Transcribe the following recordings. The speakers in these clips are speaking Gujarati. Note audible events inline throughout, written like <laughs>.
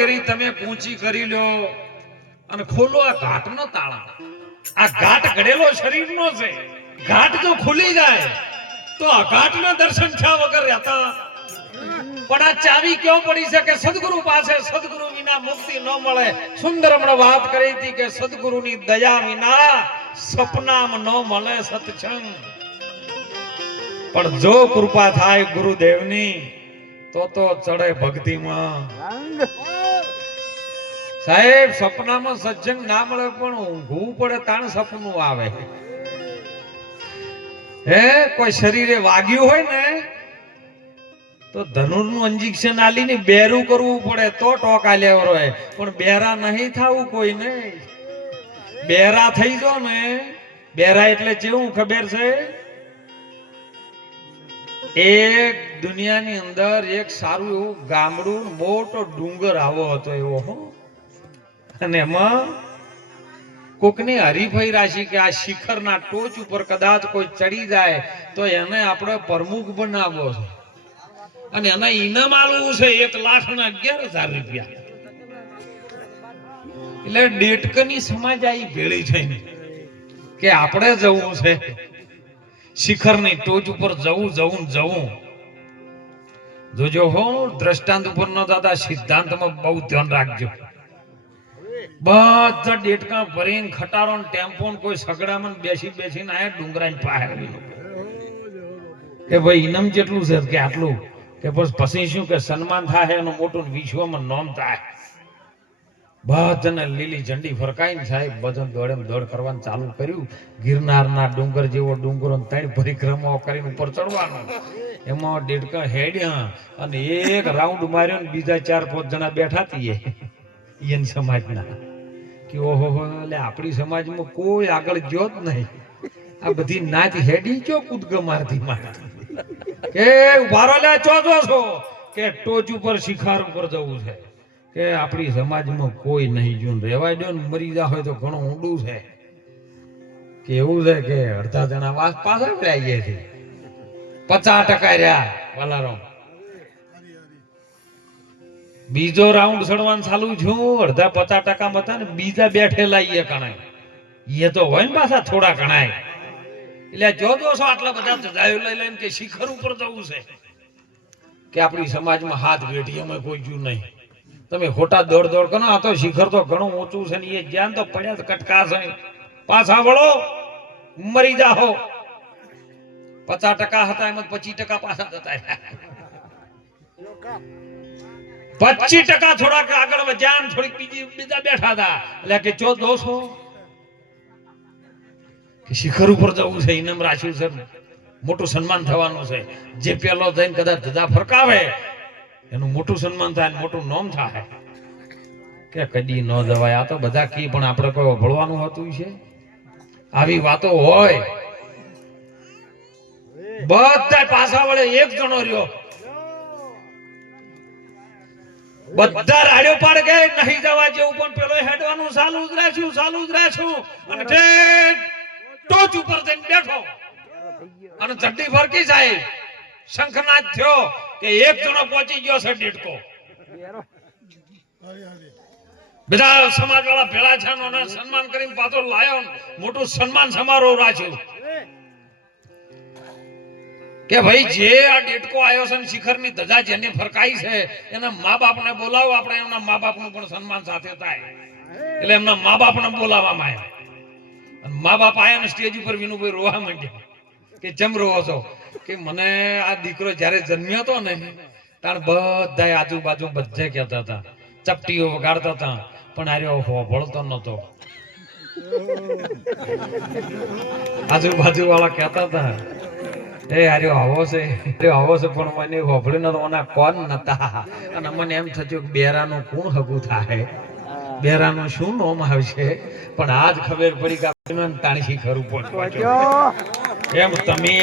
કેરી તમે પૂંચી કરી લ્યો અને ખોલો આ ઘાટનો તાળા. આ ઘાટ ઘડેલો શરીરનો છે. ઘાટ જો ખુલી જાય, તો આ ઘાટના દર્શન થયા વગર રહેતા. પણ આ ચાવી ક્યાં પડી છે કે સદગુરુ પાસે? સદગુરુ વિના મુક્તિ ન મળે. સુંદર હમણાં વાત કરી હતી કે સદગુરુની દયા વિના સપનામ ન મળે સત્સંગ. પણ જો કૃપા થાય ગુરુદેવની, તો તો ચડે ભક્તિમાં. સાહેબ, સપનામાં સજ્જન ના મળે પણ ઊંઘવું પડે, તાણ સપનું આવે. હે, કોઈ શરીરે વાગ્યું હોય ને, તો ધનુરનું ઇન્જેક્શન આલીને બેરું કરવું પડે, તો ટોક આલ્યા હોય પણ બેરા નહીં થવું કોઈ નહીં બેરા થઈ જો ને, બેરા એટલે કેવું ખબર છે? એક દુનિયાની અંદર એક સારું એવું ગામડું, મોટો ડુંગર આવો હતો એવો, હો. અને એમાં કોકને હરીફઈ રાશી કે આ શિખરના ટોચ ઉપર કદાચ કોઈ ચડી જાય, તો એને આપણે પ્રમુખ બનાવવો છે. અને એને ઇનામ આલવું છે એક લાખ ને અગિયાર હજાર રૂપિયા. એટલે ડેટકની સમાજ આવી ભેળી થઈને કે આપણે જવું છે. શિખરની ટોચ ઉપર જવું જવું જવું. જોજો હો, દ્રષ્ટાંત ઉપર ન દાદા સિદ્ધાંતમાં બહુ ધ્યાન રાખજો. બધા ડેટકા ભરીને ખટારો ટેમ્પો કોઈ સગડામાં બેસી બેસીને આયા ડુંગરા પાસે કે ભાઈ ઇનામ જેટલું છે કે આટલું? કે બસ પછી શું કે સન્માન થાય એનું મોટું વિશ્વમાં નોમ થાય બધાને લીલી ઝંડી ફરકાઈને સાહેબ બધા દોડે દોડ કરવાનું ચાલુ કર્યું. ગિરનારના ડુંગર જેવો ડુંગરો ત્રણ પરિક્રમાઓ કરીને ઉપર ચડવાનું. એમાં ડેડકા હેડ્યા અને એક રાઉન્ડ માર્યો ને બીજા ચાર પાંચ જણા બેઠા હતી યન સમાજના. કે ઓહો એટલે આપણી સમાજમાં કોઈ આગળ ગયો જ નહીં. આ બધી નાચ હેડી કયો કૂદગ મારતી મારતી કે ઉભારો લે ચો જો છો? કે ટોચ ઉપર, શિખર ઉપર જવું છે. કે આપણી સમાજમાં કોઈ નહીં જો રહેવાય દો ને, મરી જા હોય તો ઘણું ઊંડું છે. કે એવું છે કે અડધા જણા વાસ પાછા વળાઈએ છે. પચાસ ટકા રહ્યા વાલારો બીજો રાઉન્ડ ચડવાનું ચાલુ છું અડધા પચાસ ટકા હતા ને બીજા બેઠેલા એ કણાય. એ તો હોય ને પાછા થોડા કણાય એટલે જો છો આટલા બધા જજાયો લઈ લઈને કે શિખર ઉપર જવું છે. કે આપણી સમાજમાં હાથ વેઠી અમે કોઈ જુ નહીં. તમે ખોટા દોડ દોડ કરો, આ તો શિખર તો ઘણું ઊંચું છે ને એ જ્ઞાન તો પડ્યા તો કટકા છે. પાછા વળો, મરી જાહો પચાસ ટકા હતા એમાં પચીસ ટકા પાછા જતા પચીસ ટકા થોડાક આગળ વધ્યા થોડીક બીજી બીજા બેઠા હતા. એટલે કે ચો દોસો શિખર ઉપર જવું છે, ઇનામ રાખ્યું છે મોટું સન્માન થવાનું છે. જે પેલો થઈને કદાચ ધજા ફરકાવે, એનું મોટું સન્માન થાય મોટું નોમ થાય. કે કદી ન જવાય. આ તો બધા કી, પણ આપણે કોઈ ભળવાનું હતું છે? આવી વાતો હોય. બધા પાછા વળે, એક જણો રહ્યો. બધા રાડ્યો પાડ કે નહીં જવા જેવું પણ પેલો હેડવાનું ચાલુ જ રાખ્યું, ચાલુ જ રાખ્યું. અને જે ટોચ ઉપર જઈને બેઠો. અને ચડ્ડી ફરકી જાય શંખનાદ થયો કે એક જણો પહોંચી ગયો છે ડેટકો બધા સમાજ વાળા ભેળા છે સન્માન કરીને પાછો લાયો મોટું સન્માન સમારોહ રાખ્યું. કે ભાઈ જે આ ડેટકો આવ્યો છે ને શિખરની ધજા જેને ફરકાઈ છે એના મા બાપને બોલાવો આપણે એમના મા બાપનું પણ સન્માન સાથે થાય. એટલે એમના મા બાપને બોલાવવામાં આવ્યા. મા બાપ આયા ને સ્ટેજ ઉપર વિનુભાઈ રોવા માંડ્યા. કે ચમ રોવો છો? કે મને આ દીકરો જ્યારે જન્મ્યો હતો ને તાણ બધા આજુબાજુ બધે કહેતા હતા ચપટીઓ વગાડતા હતા પણ આર્યો હોભળતો નતો <laughs> આજુબાજુ વાળા કહેતા હતા. એ આર્યો આવો છે. આર્યો આવો છે પણ મને હોભળ્યું નતો. ઓના કોણ નતા. અને મને એમ થયું કે બેરાનું કોણ હગું થાય? બેરાનું શું નોમ આવશે? પણ આજ ખબર પડી કે આપણને તાણી શિખર ઉપર એમ તમે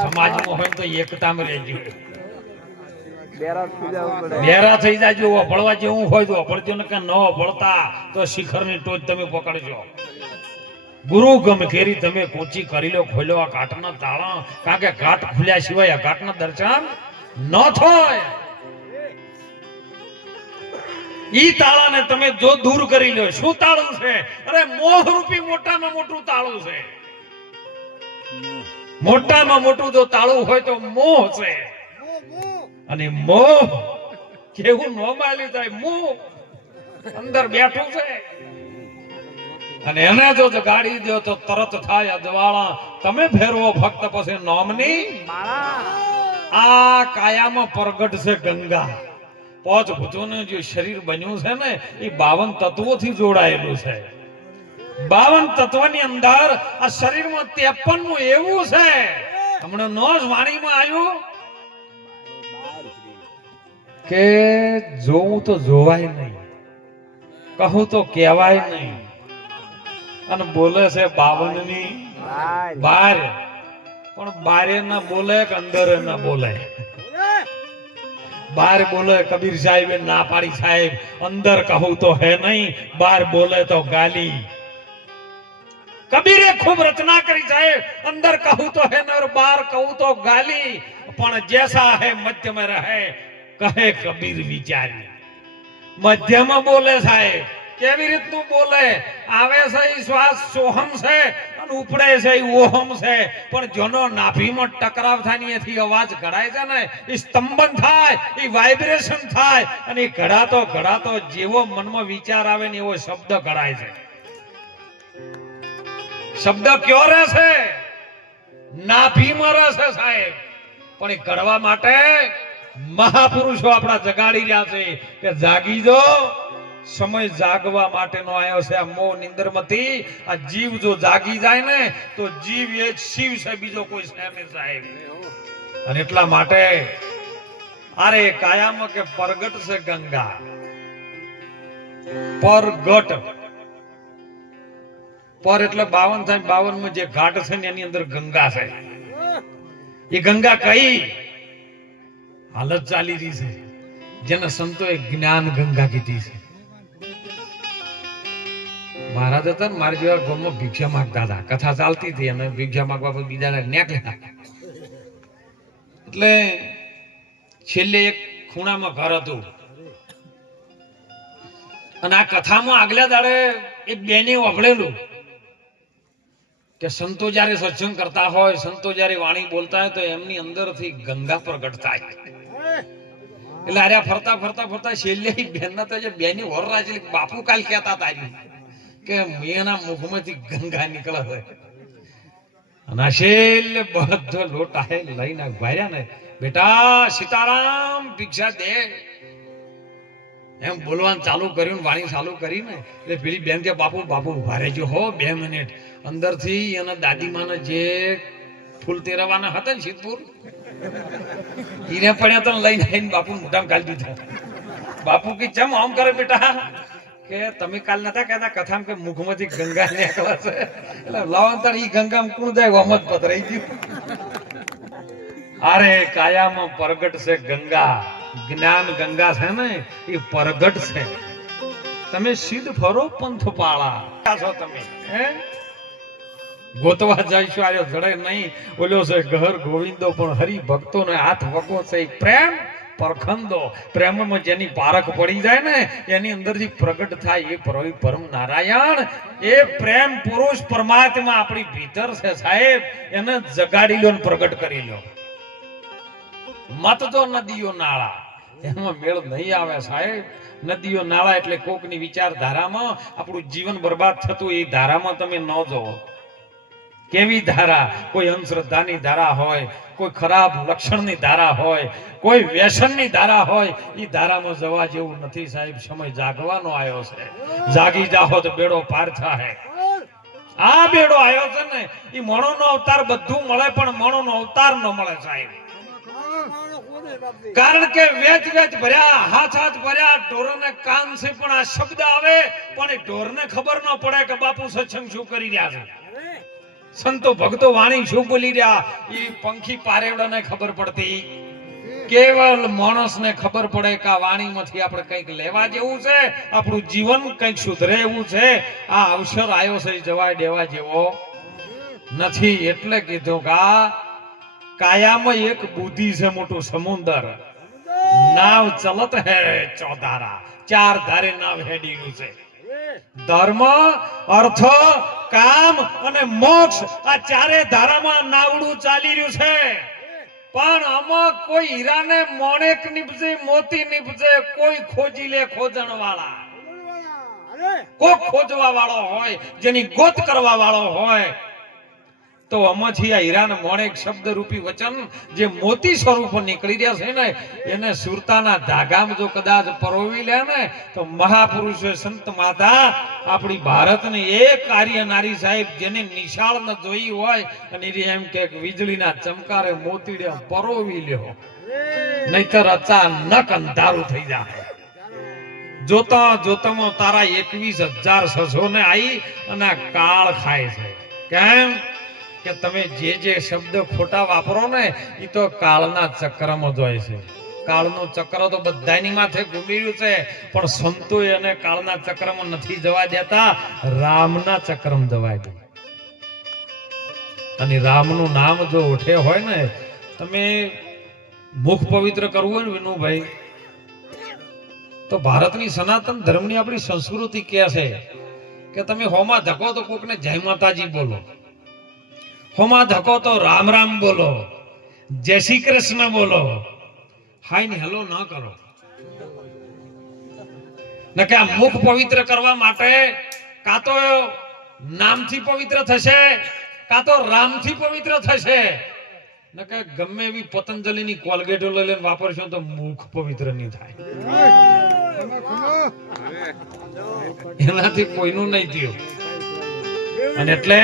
સમાજમાં હોય તો એકતામાં રહેજો. બેરા થઈ જાજો જેવું હોય તો અભળજો ને કે ન ભળતા તો શિખરની ટોચ તમે પકડજો. ગુરુ ગમ તમે કોચી કરી લો, ખોલ્યો આ ઘાટના તાળા. કારણ કે ઘાટ ખુલ્યા સિવાય આ ઘાટના દર્શન ન થાય. ઈ તાળાને તમે જો દૂર કરી લો, શું તાળું છે? અરે મોહ રૂપી મોટામાં મોટું તાળું છે. મોટામાં મોટું જો તાળું હોય તો મોહ છે. અને મોહ કેવું નો માલી થાય, મોહ. અંદર બેઠું છે. અને એને જો ગાડી દો તો તરત થાય અજવાળા. તમે ફેરવો ફક્ત પછી નોમની. આ કાયામાં પ્રગટ છે ગંગા. પાંચ ભૂતોનું જે શરીર બન્યું છે ને એ બાવન તત્વોથી જોડાયેલું છે. બાવન તત્વની અંદર આ શરીરમાં તેપનનું એવું છે. હમણાં નો જ વાણીમાં આવ્યું. કે જોવું તો જોવાય નહીં. કહું તો કહેવાય નહીં. અને બોલે છે બાવનની બાર. પણ બારે ના બોલે કે અંદર ના બોલે? બાર બોલે કબીર સાહેબે ના પાડી સાહેબ અંદર કહું તો હે નહીં બાર બોલે તો ગાલી. કબીરે ખૂબ રચના કરી સાહેબ અંદર કહું તો હે નર બાર કહું તો ગાલી. પણ જેસા હે મધ્ય રહે કહે કબીર વિચારી. મધ્યમાં બોલે સાહેબ કેવી રીતનું બોલે? આવે છે એ શ્વાસ સોહમ છે અને ઉપડે છે એ ઓહમ છે. પણ જેનો નાભીમાં ટકરાવ થાય ને એથી અવાજ ઘડાય છે ને એ સ્તંભન થાય એ વાઇબ્રેશન થાય અને એ ઘડાતો ઘડાતો જેવો મનમાં વિચાર આવે ને એવો શબ્દ ઘડાય છે. શબ્દ કયો રહેશે નાભીમાં રહેશે સાહેબ. પણ એ ઘડવા માટે મહાપુરુષો આપણા જગાડી રહ્યા છે કે જાગી જો સમય જાગવા માટેનો આવ્યો છે આ મોહ નિંદ્રમાંથી આ જીવ જો જાગી જાય ને, તો જીવ એ શિવ છે, બીજો કોઈ નહીં સાહેબ. અને એટલા માટે અરે કાયામ કે પરગટ છે ગંગા. પરગટ. પર એટલે બાવન થાય બાવનમાં જે ઘાટ છે ને એની અંદર ગંગા છે. એ ગંગા કઈ? હાલત ચાલી રહી છે. જેને સંતોએ જ્ઞાન ગંગા કીધી છે. મહારાજ હતા ને, મારી જેવા ગામમાં ભિક્ષા માગતા હતા. કથા ચાલતી હતી અને ભિક્ષા માગવા પછી બીજા નીકળ્યા એટલે છેલ્લે એક ખૂણામાં ઘર હતું. અને આ કથામાં આગલા દાડે એક બેને વભળેલું કે સંતો જ્યારે સત્સંગ કરતા હોય, સંતો જ્યારે વાણી બોલતા હોય, તો એમની અંદરથી ગંગા પ્રગટ થાય. એટલે આર્યા ફરતા ફરતા ફરતા છેલ્લે બેન બેનના તો જે બેની હોર રાજેલી બાપુ કાલ કહેતા હતા આર્યું કે મેના મુખમાંથી ગંગા નીકળે છે. અને બધો લોટાએ લઈને ભાર્યા ને, બેટા, સીતારામ, ભિક્ષા દે. એમ બોલવાનું ચાલુ કર્યું વાણી ચાલુ કરી ને એટલે પેલી બેન કે, બાપુ બાપુ ઊભા રહેજો હો, બે મિનિટ. અંદરથી એના દાદીમાના જે ફૂલ તેરવાના હતા ને સિદ્ધપુર પડ્યા તો લઈને આવીને બાપુ મોઢામાં કાઢી દીધા. બાપુ કે, ચમ આમ કરે બેટા? કે તમે કાલ નતા કહેતા કથામાં કે મુખમાંથી ગંગા નીકળે છે? એટલે લાવંતર ઈ ગંગામાં કુણ જાય? જ પતરાઈ ગયું. અરે કાયામાં પ્રગટ છે ગંગા. જ્ઞાન ગંગા છે ને એ પ્રગટ છે. તમે સિદ્ધ ફરો પંથ પાળા છો તમે? હે? ગોતવા જઈશું આયો જડે નહીં. ઓલો છે ઘર ગોવિંદો પણ હરિ ભક્તો ને હાથ વગો છે પ્રેમ. પરખંદો. પ્રેમમાં જેની પારખ પડી જાય ને, એની અંદરથી પ્રગટ થાય એ પરમ પરમ નારાયણ એ પ્રેમ પુરુષ પરમાત્મા આપણી ભીતર છે સાહેબ. એને જગાડી લો પ્રગટ કરી લો. મત તો નદીઓ નાળા. એમાં મેળ નહીં આવે સાહેબ. નદીઓ નાળા એટલે કોકની વિચારધારામાં આપણું જીવન બરબાદ થતું એ ધારામાં તમે ન જોવો કેવી ધારા? કોઈ અંધશ્રદ્ધાની ધારા હોય, કોઈ ખરાબ લક્ષણની ધારા હોય, કોઈ વ્યસનની ધારા હોય એ ધારામાં જવા જેવું નથી સાહેબ. સમય જાગવાનો આવ્યો છે. જાગી જાહો તો બેડો પાર થાય. આ બેડો આવ્યો છે ને એ મણોનો અવતાર બધું મળે પણ મણોનો અવતાર ન મળે સાહેબ. કારણ કે વેચ વેચ ભર્યા, હાથ હાથ ભર્યા, ઢોરને કાન છે પણ આ શબ્દ આવે, પણ એ ઢોરને ખબર ન પડે કે બાપુ સત્સંગ શું કરી રહ્યા છે. સંતો ભક્તો વાણી શું બોલી રહ્યા? એ પંખી પારેવડાને ખબર પડતી. કેવલ માણસને ખબર પડે કે વાણીમાંથી આપણે કંઈક લેવા જેવું છે આપણું જીવન કંઈક સુધરે એવું છે. આ અવસર આવ્યો છે જવાય દેવા જેવો. નથી એટલે કીધું કે કાયામાં એક બુદ્ધિ છે મોટું સમુદર. નાવ ચલત હે ચોધારા. ચાર ધારે નાવ હેડીનું છે. ધર્મ અર્થ કામ અને મોક્ષ આ ચારે ધારામાં નાવડું ચાલી રહ્યું છે. પણ આમાં કોઈ હીરાને મોણેક નીપજે મોતી નીપજે કોઈ ખોજી લે ખોજણ વાળા કોક ખોજવા વાળો હોય જેની ગોત કરવા વાળો હોય તો આમાંથી આ હીરાને મોણેક શબ્દ રૂપી વચન જે મોતી સ્વરૂપ નીકળી રહ્યા છે ને, એને સુરતાના ધાગામાં જો કદાચ પરોવી લે ને, તો મહાપુરુષો સંત માતા આપણી ભારતની એક આર્ય નારી સાહેબ જેને નિશાળ ન જોઈ હોય, અને એમ કે વીજળીના ચમકારે મોતીડે પરોવી લ્યો. નહીતર અચાનક અંધારું થઈ જાય. જોતા જોતામાં તારા એકવીસ હજાર સસો ને આવી અને કાળ ખાય છે. કેમ? કે તમે જે જે શબ્દ ખોટા વાપરો ને એ તો કાળના ચક્રમાં જ હોય છે. કાળનું ચક્ર તો બધાની માથે ઘૂમી છે, પણ સંતો એને કાળના ચક્રમાં નથી જવા દેતા, રામના ચક્રમાં જવા દે. અને રામનું નામ જો ઉઠે હોય ને, તમે મુખ પવિત્ર કરવું હોય ને વિનુભાઈ, તો ભારતની સનાતન ધર્મની આપણી સંસ્કૃતિ કે છે? કે તમે હોમાં ધકો તો કોકને જય માતાજી બોલો. હોમાં ધકો તો રામ રામ બોલો. જય શ્રી કૃષ્ણ બોલો. હાય ને હેલો ન કરો. નકે આ મુખ પવિત્ર કરવા માટે કાં તો નામથી પવિત્ર થશે કાં તો રામથી પવિત્ર થશે. નકે ગમે એવી પતંજલિની કોલગેટો લઈ લઈને વાપરશો તો મુખ પવિત્ર નહીં થાય. એનાથી કોઈનું નહીં થયું. અને એટલે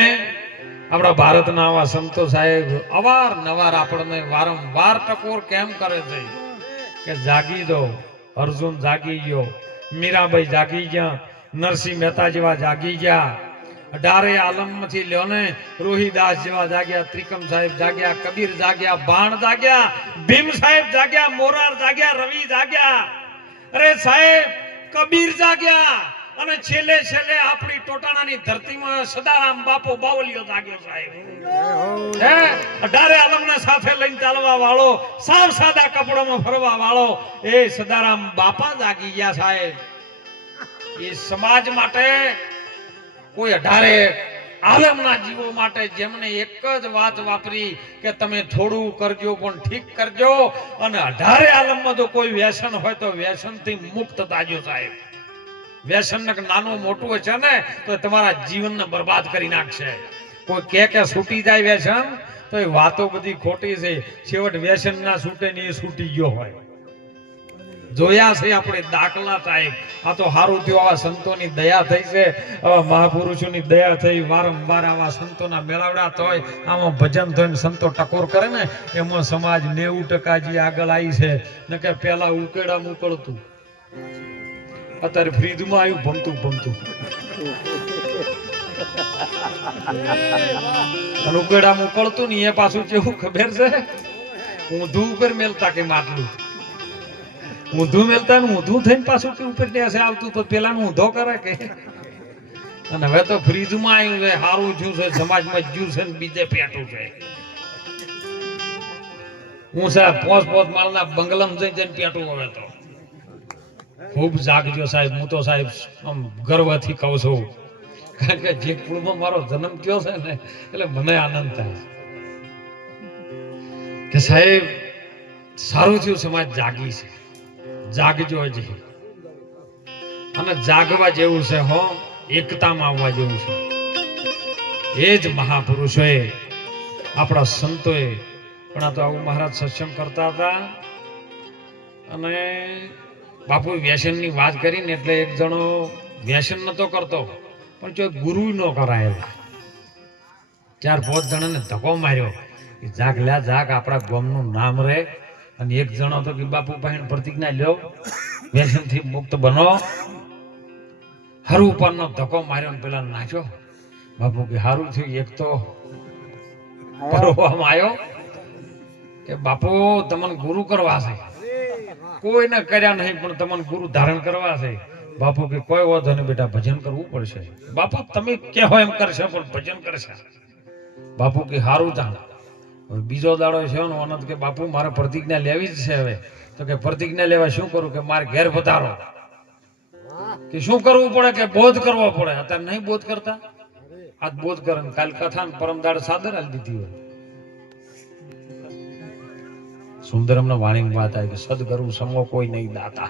આપણા ભારતના આવા સંતો સાહેબ, અવારનવાર આપણને વારંવાર ટકોર કેમ કરે છે? કે જાગી દો અર્જુન જાગી ગયો, મીરાબાઈ જાગી ગયા, નરસિંહ મહેતા જેવા જાગી ગયા, અઢારે આલમથી લ્યો ને રોહિદાસ જેવા જાગ્યા, ત્રિકમ સાહેબ જાગ્યા, કબીર જાગ્યા બાણ જાગ્યા, ભીમ સાહેબ જાગ્યા, મોરાર જાગ્યા, રવિ જાગ્યા. અરે સાહેબ, કબીર જાગ્યા. અને છેલ્લે છેલ્લે આપણી ટોટાણાની ધરતીમાં સદારામ બાપુ બાવલિયો જાગ્યો સાહેબ. હે? અઢારે આલમના સાથે લઈને ચાલવા વાળો, સાવ સાદા કપડામાં ફરવા વાળો, એ સદારામ બાપા જાગી ગયા સાહેબ. એ સમાજ માટે કોઈ અઢારે આલમના જીવો માટે જેમને એક જ વાત વાપરી કે તમે થોડું કરજો પણ ઠીક કરજો, અને અઢારે આલમમાં જો કોઈ વ્યસન હોય તો વ્યસનથી મુક્ત તાજો સાહેબ. વ્યસન નાનું મોટું છે ને, તો તમારા જીવનને બરબાદ કરી નાખશે. કોઈ કે કે છૂટી જાય વ્યસન, તો એ વાતો બધી ખોટી છે. છેવટ વ્યસન ના છૂટે ને એ છૂટી ગયો હોય. જોયા છે આપણે દાખલા સાહેબ. આ તો સારું થયું, આવા સંતોની દયા થઈ છે. આવા મહાપુરુષોની દયા થઈ, વારંવાર આવા સંતોના મેળાવડા થાય આમાં ભજન થઈને સંતો ટકોર કરે ને, એમાં સમાજ નેવું ટકા જે આગળ આવી છે. ને કે પહેલા ઉકેડા મોકલતું અત્યારે ફ્રીજમાં આવ્યું, ભમતું ભમતું. અને ઉકેડા મોકલતું ને એ પાછું કેવું ખબર છે? ઊંધું ઉપર મેલતા કે માટલું? ઊંધું મેલતા ને ઊંધું થઈને પાછું કે ઉપર ત્યાં આવતું તો પેલા ઊંધો કરે કે? અને હવે તો ફ્રીજમાં આવ્યું છે સારું થયું છે, સમાજમાં જ્યું છે ને બીજે પેટું છે. હું સાહેબ પોસ પોસ માલના બંગલમ જઈ જઈને પેટું હવે તો. ખૂબ જાગજો સાહેબ, હું તો સાહેબ આમ ગર્વથી કહું છું. કારણ કે જે કુળમાં મારો જન્મ થયો છે ને, એટલે મને આનંદ થાય કે સાહેબ, સારું થયું સમાજ જાગી છે. જાગજો હજી અને જાગવા જેવું છે હો, એકતામાં આવવા જેવું છે. એ જ મહાપુરુષોએ આપણા સંતોએ, પણ આ તો આવું મહારાજ સત્સંગ કરતા હતા. અને બાપુ વ્યસનની વાત કરીને એટલે એક જણો વ્યસન નતો કરતો પણ જો ગુરુ ન કરાયેલા. ચાર પાંચ જણાને ધક્કો માર્યો. કે જાગ લ્યા જાગ આપણા ગોમનું નામ રહે અને એક જણો તો કે બાપુ પાસે પ્રતિજ્ઞા લ્યો. વ્યસનથી મુક્ત બનો. હરું ઉપરનો ધક્કો માર્યો ને પેલા નાખ્યો બાપુ કે હારું થયું એક તો પરોવામાં આવ્યો કે બાપુ તમને ગુરુ કરવા છે. કોઈને કર્યા નહીં, પણ તમને ગુરુ ધારણ કરવા છે. બાપુ કે કોઈ વાંધો નહીં બેટા, ભજન કરવું પડશે. બાપુ, તમે કહેવો એમ કરશે, પણ ભજન કરશે. બાપુ કે સારું જાણ બીજો દાડો છે ને, અનંત કે બાપુ, મારે પ્રતિજ્ઞા લેવી જ છે હવે. તો કે પ્રતિજ્ઞા લેવા શું કરું? કે મારે ઘેર વધારો કે શું કરવું પડે? કે બોધ કરવો પડે. અત્યારે નહીં બોધ કરતા? આજ બોધ કરે કાલ કથા ને પરમ દાડ સાદર આલી દીધી હોય. સુંદરમ વાણી વાત આવી કે સદગુરુ સમો કોઈ નહીં દાતા.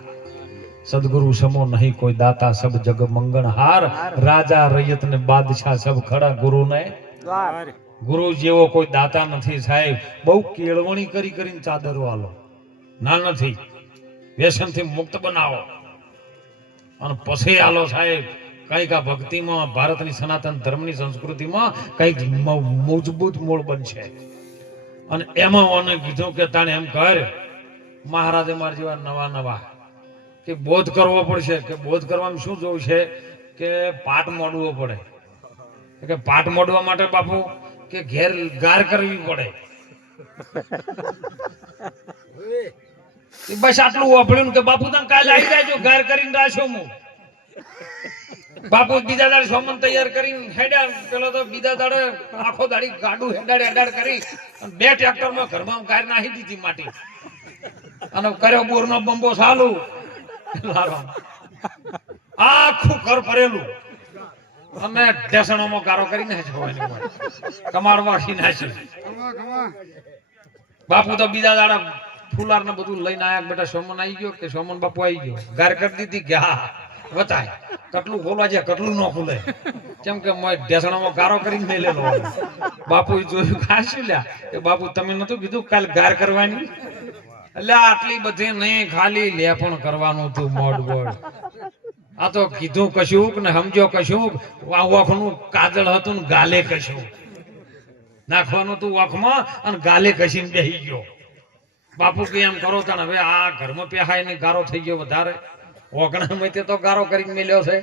સદગુરુ સમો નહીં કોઈ દાતા. સબ જગ મંગણ હાર રાજા રૈયત ને બાદશાહ સબ ખડા ગુરુ ને ગુરુ જેવો કોઈ દાતા નથી સાહેબ. બહુ કેળવણી કરી કરીને ચાદરો આલો. ના નથી. વ્યસનથી મુક્ત બનાવો. અને પછી આલો સાહેબ. કંઈક આ ભક્તિમાં ભારતની સનાતન ધર્મની સંસ્કૃતિમાં કંઈક મજબૂત મૂળ બનશે. અને એમાં કીધું કે તાણે એમ કર, મહારાજે માર જેવા નવા નવા કે બોધ કરવો પડશે. કે બોધ કરવામાં શું જોવું છે? કે પાઠ મોડવો પડે. કે પાઠ મોડવા માટે બાપુ કે ઘેર ગાર કરવી પડે. બસ આટલું વાપર્યું કે બાપુ તમે કાલે આવી જાય ગાર કરીને રાશો હું બાપુ બીજા દાડે સોમન તૈયાર કરીને હેડ્યા. પેલો તો બીજા દાડે આખો દાડી ગાડું હેડાડ હેડાડ કરી બે ટ્રેક્ટરમાં ઘરમાં ગાર નાખી દીધી માટી. અને કર્યો બોર નો બંબો ચાલુ. આખું ઘર ભરેલું. અને ઢેસણોમાં ગારો કરી નાખ્યો કમાડ વાસી નાખ્યું બાપુ તો બીજા દાડા ફુલાર ને બધું લઈને આયા બેટા સોમન આવી ગયો કે સોમન બાપુ આવી ગયો? ગાર કરી દીધી કે હા. વતાય કટલું ખોલવા છે, કટલું ન ખુલે કેમ કે ઢેસણામાં ગારો કરીને લઈ લેલો બાપુ જોયું ખાશું લ્યા? એ બાપુ, તમે નતું કીધું કાલ ગાર કરવાની? એટલે આટલી બધી નહીં, ખાલી લેપણ કરવાનું હતું મોડ બોડ આ તો કીધું કશુંક ને સમજો કશુંક. વખનું કાજળ હતું ને ગાલે કશું. નાખવાનું હતું વખમાં અને ગાલે કશીને બેહી ગયો. બાપુ કે એમ કરો તને હવે આ ઘરમાં પેહાય ને ગારો થઈ ગયો વધારે. ઓગણામાં તે ગારો કરીને મેલ્યો છે.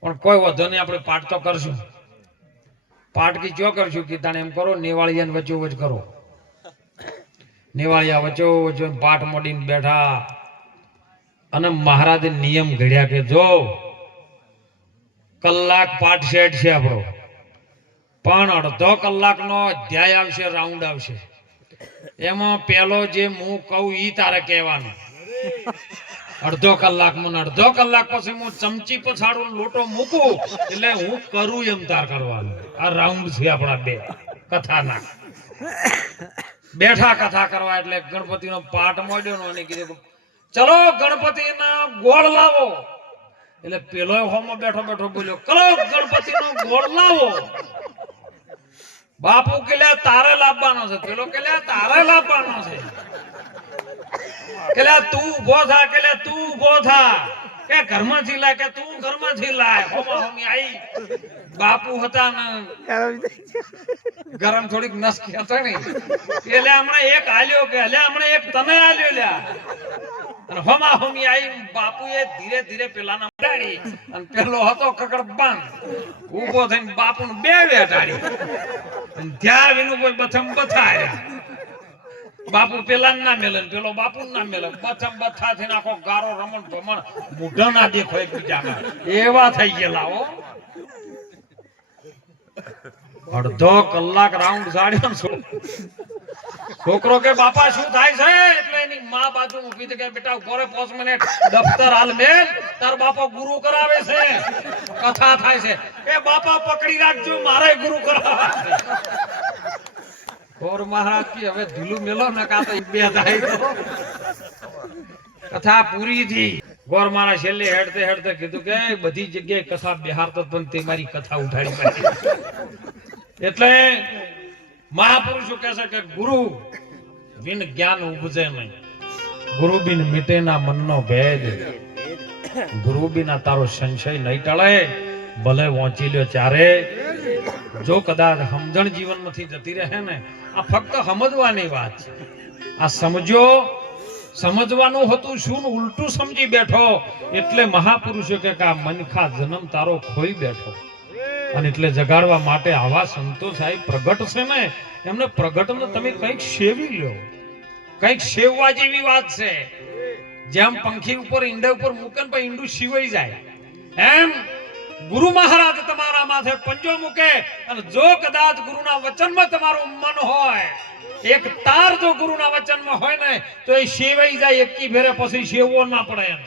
પણ કોઈ વધો નહીં, આપણે પાઠ તો કરશું. પાઠ કી ચો કરશું? કે તાણે એમ કરો, નેવાળિયાને વચ્ચો વચ કરો. નેવાળિયા વચ્ચો વચ્ચો પાઠ મોડીને બેઠા. અને મહારાજે નિયમ ઘડ્યા કે જો, કલાક પાઠ સેટ છે આપણો. પણ અડધો કલાકનો અધ્યાય આવશે, રાઉન્ડ આવશે. એમાં પેલો જે હું કહું ઈ તારે કહેવાનું. અડધો કલાકમાં ને અડધો કલાક પછી હું ચમચી પછાડું લોટો મૂકું, એટલે હું કરું એમ તાર કરવાનું. આ રાઉન્ડ છે આપણા બે કથાના. બેઠા કથા કરવા એટલે ગણપતિનો પાઠ મોડ્યો ને એને કીધું, ચલો ગણપતિના ગોળ લાવો. એટલે પેલો હોમો બેઠો બેઠો બોલ્યો કલો ગણપતિનો ગોળ લાવો. બાપુ કે તારે લાવવાનો છે. પેલો કે તારે લાવવાનો છે. કે તું ઊભો થા કે તું ઊભો થા. કે ઘરમાંથી લાય, કે તું હોમા હોમી આઈ. બાપુ હતા ને ગરમ થોડીક નસ ખેંચે ને. એટલે હમણાં એક આલ્યો કે એટલે હમણાં એક તને આલ્યો લ્યા અને હોમા હોમી આઈ, બાપુએ ધીરે ધીરે પેલાના ઉડાડી અને પેલો હતો કકડ બાંધ. ઊભો થઈને બાપુને બે વેટાડી અને ત્યાં કોઈ બથમ બથાયા. બાપુ પેલા ના મેલે પેલો બાપુ ના મેલે. બચમ બથા થઈને આખો ગારો, રમણ, ભમણ મોઢા ના દેખો એકબીજાના એવા થઈ ગયેલા હો. અડધો કલાક રાઉન્ડ સાડ્યો છોકરો કે, બાપા, શું થાય છે? એટલે એની માં બાજુ ઊભી થઈ કે બેટા ઘરે પાંચ મિનિટ દફતર હાલ મેલ તાર બાપો ગુરુ કરાવે છે. કથા થાય છે. એ બાપા, પકડી રાખજો, મારે ગુરુ કરાવે ગોર મહારાજ કે, હવે ઢીલું મેલો ને કા તો બે થાય તો. કથા પૂરી થઈ ગોર મહારાજ છેલ્લે હેડતે હેડતે કીધું કે બધી જગ્યાએ કથા બિહારતો પણ તે મારી કથા ઉઠાડી પાડી એટલે મહાપુરુષો કહે છે કે, ગુરુ બિન જ્ઞાન ઉપજે નહીં. ગુરુ બિન મિટે ના મનનો ભેદ. ગુરુ બિના તારો સંશય નહીં ટળે. ભલે વોંચી લ્યો ચારે. જો કદાચ સમજણ જીવનમાંથી જતી રહે ને, આ ફક્ત સમજવાની વાત છે. આ સમજો, સમજવાનું હતું શું ઉલટું સમજી બેઠો. એટલે મહાપુરુષો કે આ મનખા જન્મ તારો ખોઈ બેઠો. અને એટલે જગાડવા માટે આવા સંતો સાહેબ પ્રગટ છે ને, એમને પ્રગટને તમે કંઈક સેવી લ્યો. કંઈક સેવવા જેવી વાત છે. જેમ પંખી ઉપર, ઈંડા ઉપર મૂકે ને પછી ઈંડું સિવાઈ જાય. એમ ગુરુ મહારાજ તમારા માથે પંજો મૂકે અને જો કદાચ ગુરુના વચનમાં તમારું મન હોય, એક તાર જો ગુરુના વચનમાં હોય ને, તો એ સેવાઈ જાય, એકી ફેરે પછી સેવવો ના પડે એમ.